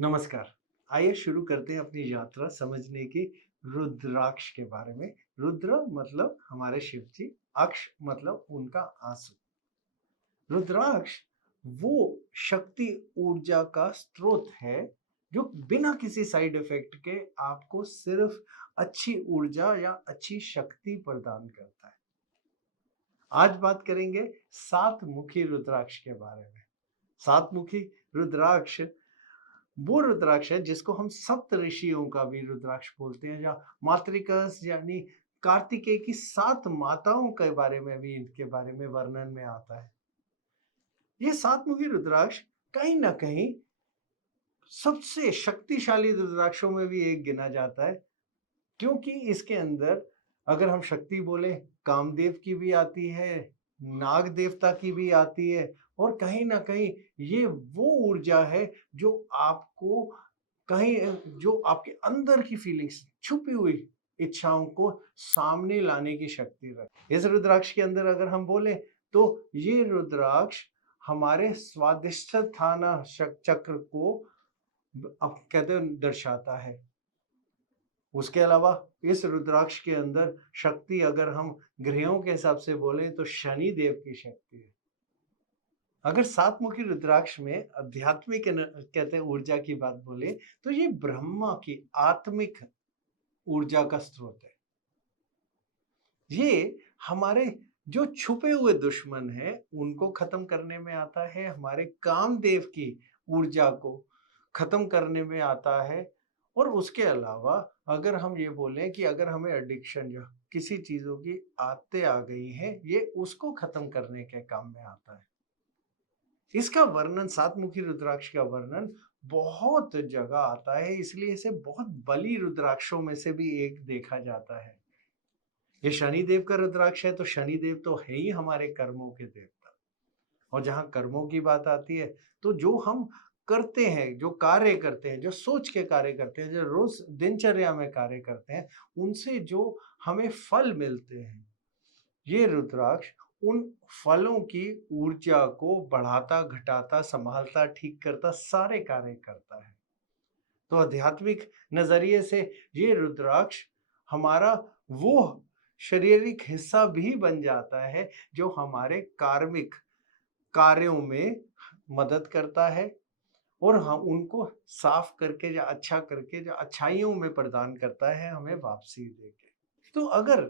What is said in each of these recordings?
नमस्कार। आइए शुरू करते हैं अपनी यात्रा समझने की रुद्राक्ष के बारे में। रुद्र मतलब हमारे शिव जी, अक्ष मतलब उनका आंसू। रुद्राक्ष वो शक्ति ऊर्जा का स्रोत है जो बिना किसी साइड इफेक्ट के आपको सिर्फ अच्छी ऊर्जा या अच्छी शक्ति प्रदान करता है। आज बात करेंगे सात मुखी रुद्राक्ष के बारे में। सात मुखी रुद्राक्ष वो रुद्राक्ष है जिसको हम सप्त ऋषियों का भी रुद्राक्ष बोलते हैं, या मातृकस यानी कार्तिकेय की सात माताओं के बारे में भी इनके बारे में वर्णन में आता है। ये सात मुखी रुद्राक्ष कहीं ना कहीं सबसे शक्तिशाली रुद्राक्षों में भी एक गिना जाता है, क्योंकि इसके अंदर अगर हम शक्ति बोले, कामदेव की भी आती है, नाग देवता की भी आती है, और कहीं ना कहीं ये वो ऊर्जा है जो आपको कहीं जो आपके अंदर की फीलिंग्स, छुपी हुई इच्छाओं को सामने लाने की शक्ति रखती है। इस रुद्राक्ष के अंदर अगर हम बोले तो ये रुद्राक्ष हमारे स्वादिष्ठान चक्र को अब कहते हैं दर्शाता है। उसके अलावा इस रुद्राक्ष के अंदर शक्ति अगर हम ग्रहों के हिसाब से बोले तो शनि देव की शक्ति है। अगर सात मुखी रुद्राक्ष में आध्यात्मिक कहते हैं ऊर्जा की बात बोले तो ये ब्रह्मा की आत्मिक ऊर्जा का स्रोत है। ये हमारे जो छुपे हुए दुश्मन हैं उनको खत्म करने में आता है, हमारे कामदेव की ऊर्जा को खत्म करने में आता है। और उसके अलावा अगर हम ये बोलें कि अगर हमें एडिक्शन या किसी चीजों की आदतें आ गई हैं, ये उसको खत्म करने के काम में आता है। इसका वर्णन, सात मुखी रुद्राक्ष का वर्णन बहुत जगह आता है, इसलिए इसे बहुत बली रुद्राक्षों में से भी एक देखा जाता है। ये शनिदेव का रुद्राक्ष है तो शनिदेव तो है ही हमारे कर्मों के देवता। और जहां कर्मों की बात आती है तो जो हम करते हैं, जो कार्य करते हैं, जो सोच के कार्य करते हैं, जो रोज दिनचर्या में कार्य करते हैं, उनसे जो हमें फल मिलते हैं, ये रुद्राक्ष उन फलों की ऊर्जा को बढ़ाता, घटाता, संभालता, ठीक करता, सारे कार्य करता है। तो आध्यात्मिक नजरिए से ये रुद्राक्ष हमारा वो शारीरिक हिस्सा भी बन जाता है जो हमारे कार्मिक कार्यों में मदद करता है, और हम उनको साफ करके या अच्छा करके या अच्छाइयों में प्रदान करता है हमें वापसी देके। तो अगर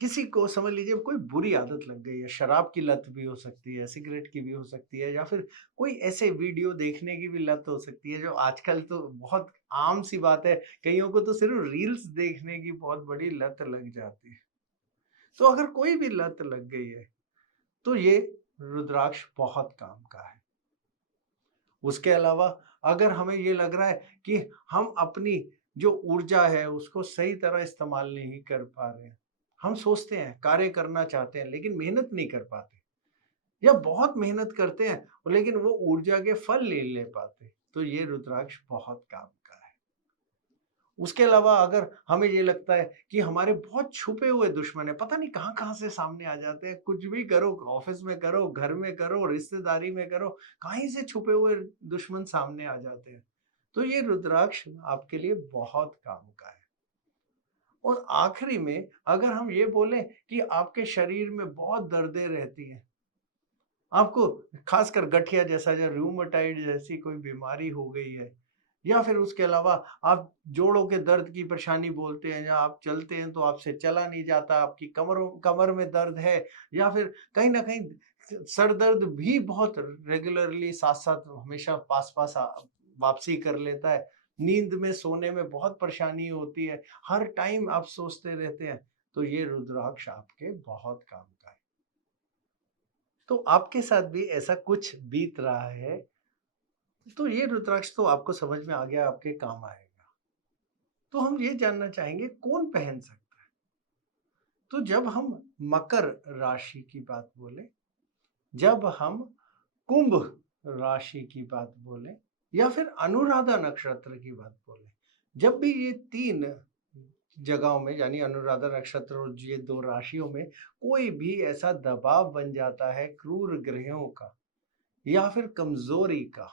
किसी को समझ लीजिए कोई बुरी आदत लग गई है, शराब की लत भी हो सकती है, सिगरेट की भी हो सकती है, या फिर कोई ऐसे वीडियो देखने की भी लत हो सकती है जो आजकल तो बहुत आम सी बात है, कईयों को तो सिर्फ रील्स देखने की बहुत बड़ी लत लग जाती है। तो अगर कोई भी लत लग गई है तो ये रुद्राक्ष बहुत काम का है। उसके अलावा अगर हमें ये लग रहा है कि हम अपनी जो ऊर्जा है उसको सही तरह इस्तेमाल नहीं कर पा रहे हैं, हम सोचते हैं कार्य करना चाहते हैं लेकिन मेहनत नहीं कर पाते, या बहुत मेहनत करते हैं लेकिन वो ऊर्जा के फल नहीं ले पाते, तो ये रुद्राक्ष बहुत काम का है। उसके अलावा अगर हमें ये लगता है कि हमारे बहुत छुपे हुए दुश्मन है, पता नहीं कहाँ कहाँ से सामने आ जाते हैं, कुछ भी करो, ऑफिस में करो, घर में करो, रिश्तेदारी में करो, कहीं से छुपे हुए दुश्मन सामने आ जाते हैं, तो ये रुद्राक्ष आपके लिए बहुत काम का है। और आखिरी में अगर हम ये बोलें कि आपके शरीर में बहुत दर्दें रहती हैं, आपको खासकर गठिया जैसा या रूमेटाइड जैसी कोई बीमारी हो गई है, या फिर उसके अलावा आप जोड़ों के दर्द की परेशानी बोलते हैं, या आप चलते हैं तो आपसे चला नहीं जाता, आपकी कमर में दर्द है, या फिर कहीं ना कहीं सर दर्द भी बहुत रेगुलरली साथ साथ हमेशा पास पास वापसी कर लेता है, नींद में सोने में बहुत परेशानी होती है, हर टाइम आप सोचते रहते हैं, तो ये रुद्राक्ष आपके बहुत काम का है। तो आपके साथ भी ऐसा कुछ बीत रहा है तो ये रुद्राक्ष तो आपको समझ में आ गया, आपके काम आएगा। तो हम ये जानना चाहेंगे कौन पहन सकता है। तो जब हम मकर राशि की बात बोले, जब हम कुंभ राशि की बात बोले, या फिर अनुराधा नक्षत्र की बात बोले, जब भी ये तीन जगहों में यानी अनुराधा नक्षत्र और ये दो राशियों में कोई भी ऐसा दबाव बन जाता है क्रूर ग्रहों का या फिर कमजोरी का,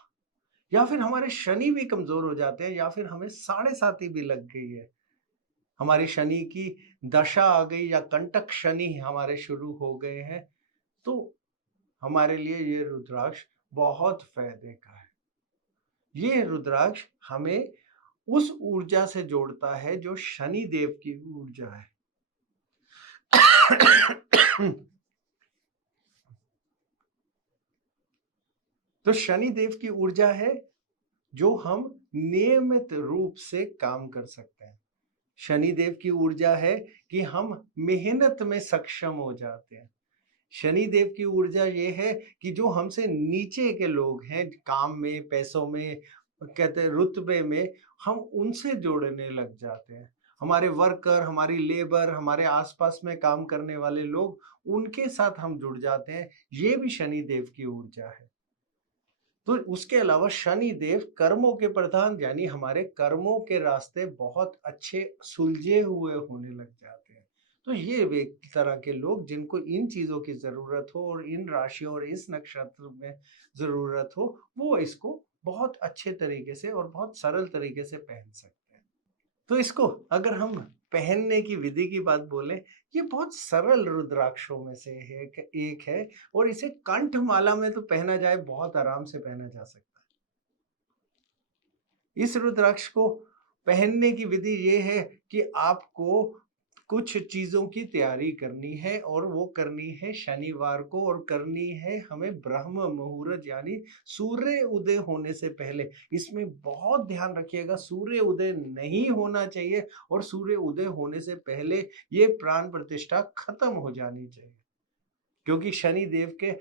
या फिर हमारे शनि भी कमज़ोर हो जाते हैं, या फिर हमें साढ़े साती भी लग गई है, हमारी शनि की दशा आ गई या कंटक शनि हमारे शुरू हो गए हैं, तो हमारे लिए ये रुद्राक्ष बहुत फ़ायदे का है। ये रुद्राक्ष हमें उस ऊर्जा से जोड़ता है जो शनि देव की ऊर्जा है। तो शनि देव की ऊर्जा है जो हम नियमित रूप से काम कर सकते हैं। शनि देव की ऊर्जा है कि हम मेहनत में सक्षम हो जाते हैं। शनि देव की ऊर्जा ये है कि जो हमसे नीचे के लोग हैं, काम में, पैसों में, कहते हैं रुतबे में, हम उनसे जुड़ने लग जाते हैं। हमारे वर्कर, हमारी लेबर, हमारे आसपास में काम करने वाले लोग, उनके साथ हम जुड़ जाते हैं। ये भी शनि देव की ऊर्जा है। तो उसके अलावा शनि देव कर्मों के प्रधान, यानी हमारे कर्मों के रास्ते बहुत अच्छे सुलझे हुए होने लग जाते हैं। तो ये वे तरह के लोग जिनको इन चीज़ों की ज़रूरत हो और इन राशियों और इस नक्षत्र में ज़रूरत हो, वो इसको बहुत अच्छे तरीके से और बहुत सरल तरीके से पहन सकते हैं। तो इसको अगर हम पहनने की विधि की बात बोलें, ये बहुत सरल रुद्राक्षों में से एक है, और इसे कंठमाला में तो पहना जाए, बहुत आराम से पहना जा सकता है। इस रुद्राक्ष को पहनने की विधि ये है कि आपको कुछ चीज़ों की तैयारी करनी है, और वो करनी है शनिवार को, और करनी है हमें ब्रह्म मुहूर्त यानी सूर्य उदय होने से पहले। इसमें बहुत ध्यान रखिएगा, सूर्य उदय नहीं होना चाहिए, और सूर्य उदय होने से पहले ये प्राण प्रतिष्ठा खत्म हो जानी चाहिए। क्योंकि शनि देव के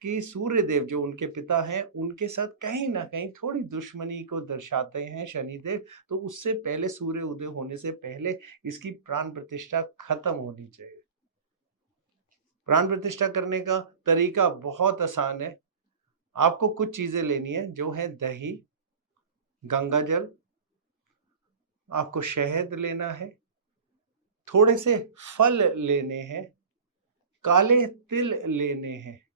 कि सूर्य देव जो उनके पिता हैं, उनके साथ कहीं न कहीं थोड़ी दुश्मनी को दर्शाते हैं शनि देव, तो उससे पहले सूर्य उदय होने से पहले इसकी प्राण प्रतिष्ठा खत्म होनी चाहिए। प्राण प्रतिष्ठा करने का तरीका बहुत आसान है। आपको कुछ चीज़ें लेनी है, जो है दही, गंगा जल, आपको शहद लेना है, थोड़े से फल लेने हैं, काले तिल लेने हैं,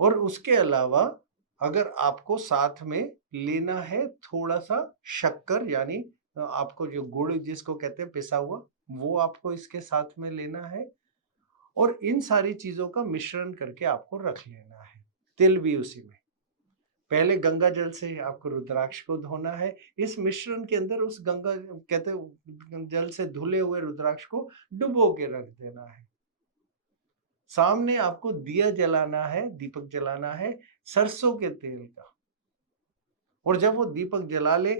और उसके अलावा अगर आपको साथ में लेना है थोड़ा-सा शक्कर, यानी आपको जो गुड़ जिसको कहते हैं पिसा हुआ, वो आपको इसके साथ में लेना है, और इन सारी चीज़ों का मिश्रण करके आपको रख लेना है। तिल भी उसी में। पहले गंगा जल से आपको रुद्राक्ष को धोना है। इस मिश्रण के अंदर उस गंगा कहते हैं जल से धुले हुए रुद्राक्ष को डुबो के रख देना है। सामने आपको दिया जलाना है, दीपक जलाना है सरसों के तेल का, और जब वो दीपक जला ले,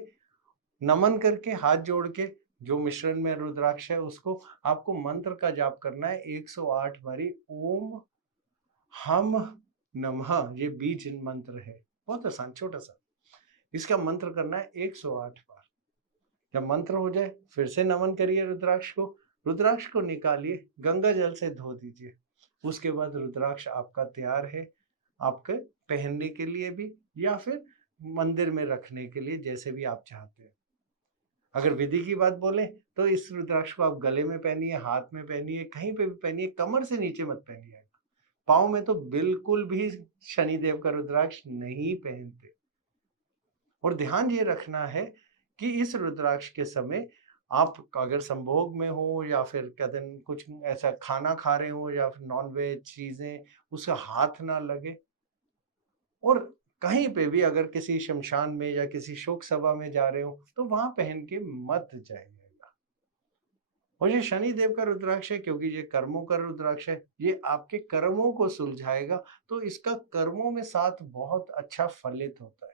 नमन करके हाथ जोड़ के जो मिश्रण में रुद्राक्ष है उसको आपको मंत्र का जाप करना है 108 बारी। ओम हम नमः, ये बीज मंत्र है, बहुत आसान छोटा सा। इसका मंत्र करना है 108 बार। जब मंत्र हो जाए फिर से नमन करिए रुद्राक्ष को, रुद्राक्ष को निकालिए, गंगा जल से धो दीजिए। उसके बाद रुद्राक्ष आपका तैयार है, आपके पहनने के लिए भी या फिर मंदिर में रखने के लिए, जैसे भी आप चाहते हैं। अगर विधि की बात बोलें तो इस रुद्राक्ष को आप गले में पहनिए, हाथ में पहनिए, कहीं पे भी पहनिए, कमर से नीचे मत पहनिए। पाँव में तो बिल्कुल भी शनिदेव का रुद्राक्ष नहीं पहनते। और ध्यान ये रखना है कि इस रुद्राक्ष के समय आप अगर संभोग में हो, या फिर कहते हैं कुछ ऐसा खाना खा रहे हो, या फिर नॉन वेज चीजें, उसका हाथ ना लगे। और कहीं पे भी अगर किसी शमशान में या किसी शोक सभा में जा रहे हो तो वहां पहन के मत जाइएगा। और ये शनि देव का रुद्राक्ष है, क्योंकि ये कर्मों का रुद्राक्ष है, ये आपके कर्मों को सुलझाएगा, तो इसका कर्मों में साथ बहुत अच्छा फलित होता है।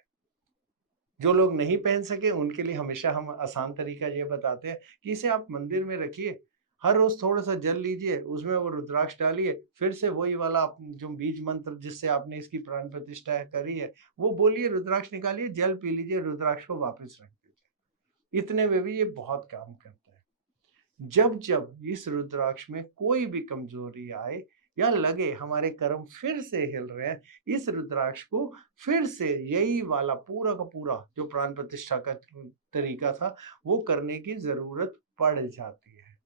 जो लोग नहीं पहन सके उनके लिए हमेशा हम आसान तरीका ये बताते हैं कि इसे आप मंदिर में रखिए, हर रोज थोड़ा-सा जल लीजिए, उसमें वो रुद्राक्ष डालिए, फिर से वही वाला आप जो बीज मंत्र जिससे आपने इसकी प्राण प्रतिष्ठा करी है, वो बोलिए, रुद्राक्ष निकालिए, जल पी लीजिए, रुद्राक्ष को वापस रख दीजिए। इतने में भी ये बहुत काम करता है। जब-जब इस रुद्राक्ष में कोई भी कमजोरी आए, या लगे हमारे कर्म फिर से हिल रहे हैं, इस रुद्राक्ष को फिर से यही वाला पूरा का पूरा जो प्राण प्रतिष्ठा का तरीका था, वो करने की ज़रूरत पड़ जाती है।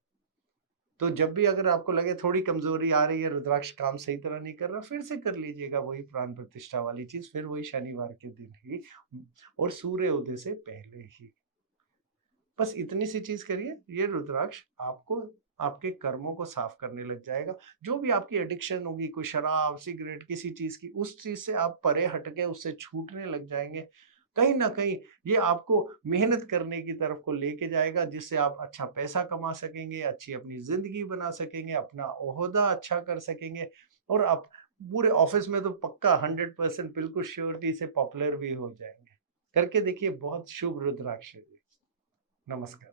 तो जब भी अगर आपको लगे थोड़ी कमज़ोरी आ रही है, रुद्राक्ष काम सही तरह नहीं कर रहा, फिर से कर लीजिएगा वही प्राण प्रतिष्ठा वाली चीज़, फिर वही शनिवार के दिन ही और सूर्य उदय से पहले ही। बस इतनी सी चीज़ करिए, ये रुद्राक्ष आपको आपके कर्मों को साफ करने लग जाएगा। जो भी आपकी एडिक्शन होगी, कोई शराब, सिगरेट, किसी चीज़ की, उस चीज़ से आप परे हट के उससे छूटने लग जाएँगे। कहीं न कहीं ये आपको मेहनत करने की तरफ को लेके जाएगा, जिससे आप अच्छा पैसा कमा सकेंगे, अच्छी अपनी ज़िंदगी बना सकेंगे, अपना ओहदा अच्छा कर सकेंगे और आप पूरे ऑफ़िस में तो पक्का 100% बिल्कुल श्योरिटी से पॉपुलर भी हो जाएँगे। करके देखिए, बहुत शुभ रुद्राक्ष है ये। नमस्कार।